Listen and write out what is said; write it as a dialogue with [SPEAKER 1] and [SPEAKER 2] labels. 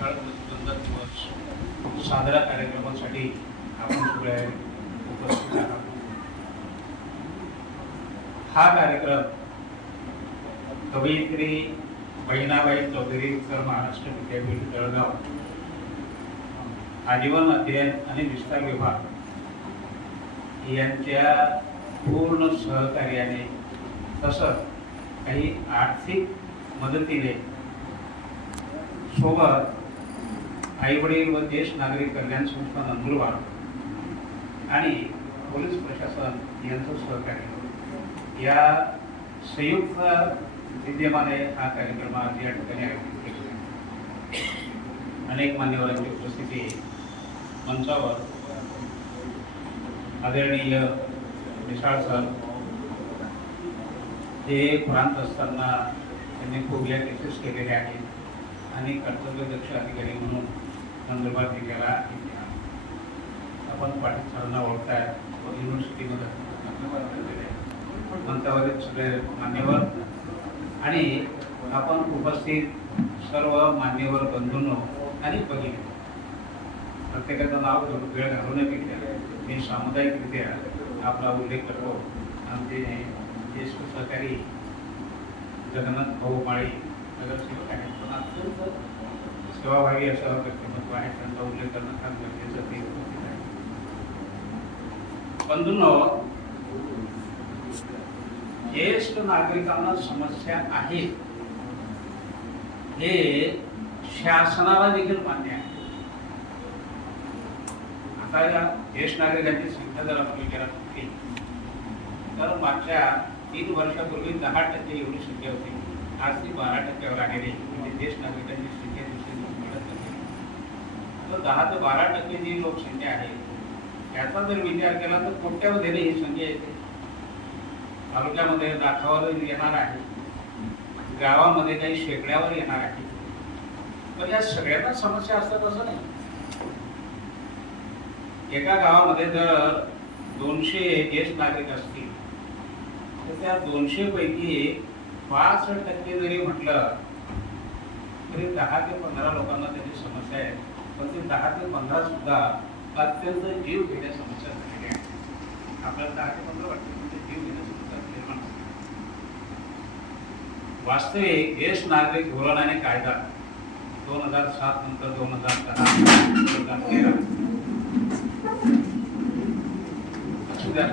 [SPEAKER 1] विशाळ मतदार दिवस साजरा कार्यक्रमासाठी आपण सगळे उपस्थित आहात. हा कार्यक्रम कवयित्री बहिणाबाई चौधरी सर महाराष्ट्र विद्यापीठ जळगाव आजीवन अध्ययन आणि विस्तार विभाग यांच्या पूर्ण सहकार्याने तसंच काही आर्थिक मदतीने सोबत आईवडील व ज्येष्ठ नागरिक कल्याण संस्था नंदुरबार आणि पोलीस प्रशासन यांचं सहकार्य. या संयुक्त विद्यमाने हा कार्यक्रम आज या ठिकाणी आयोजित केला अनेक मान्यवरांची उपस्थिती मंचावर आदरणीय विशाळ सर हे प्रांत असताना त्यांनी खूप या केसेस केलेल्या आहेत. आणि कर्तव्यदक्ष अधिकारी म्हणून संदर्भात हे केला आपण पाटील सरांना ओळखताय व युनिव्हर्सिटीमध्ये मंचावरील सगळे मान्यवर. आणि आपण उपस्थित सर्व मान्यवर बंधूंनो आणि भगिनी. प्रत्येकाचं नाव घेऊन वेळ घालवण्यापेक्षा मी सामुदायिकरित्या आपला उल्लेख करतो. आमचे ज्येष्ठ सहकारी जगन्नाथ भाऊ माळी नगरसेवक आहेत पण अत्यंत सेवाभावी असं व्यक्तिमत्व आहे त्यांचा उल्लेख करणं फार गरजेचं ते उपस्थित आहे बंधूंनो ज्येष्ठ नागरिकांना समस्या आहे. हे शासनाला देखील मान्य आहे. आता या ज्येष्ठ नागरिकांची संख्या जर आपण विचारात घेतली तर मागच्या तीन वर्षापूर्वी दहा टक्के एवढी संख्या होती. आज ती बारा टक्क्यावर आलेली म्हणजे ज्येष्ठ नागरिकांची संख्या दिवसेंदिवस वाढत चालली तर दहा ते बारा टक्के जी लोकसंख्या आहे त्याचा जर विचार केला तर कोट्यावधीने ही संख्या येते. तालुक्यामध्ये लाखावर येणार आहे. गावामध्ये काही शेकड्यावर येणार आहे. पण या सगळ्यांना समस्या असतात असं नाही. एका गावामध्ये जर दोनशे ज्येष्ठ नागरिक असतील तर त्या दोनशे पैकी पासष्ट टक्के जरी म्हटलं तरी दहा ते पंधरा लोकांना त्याची समस्या आहे. पण ते दहा ते पंधरा सुद्धा अत्यंत जीव घेण्या समस्या झालेल्या आहेत आपल्याला दहा ते पंधरा वाटते म्हणजे ते जीव घेण्या समस्या निर्माण वास्तविक ज्येष्ठ नागरिक धोरण आणि कायदा दोन हजार सात नंतर दोन हजार दहा असू द्या.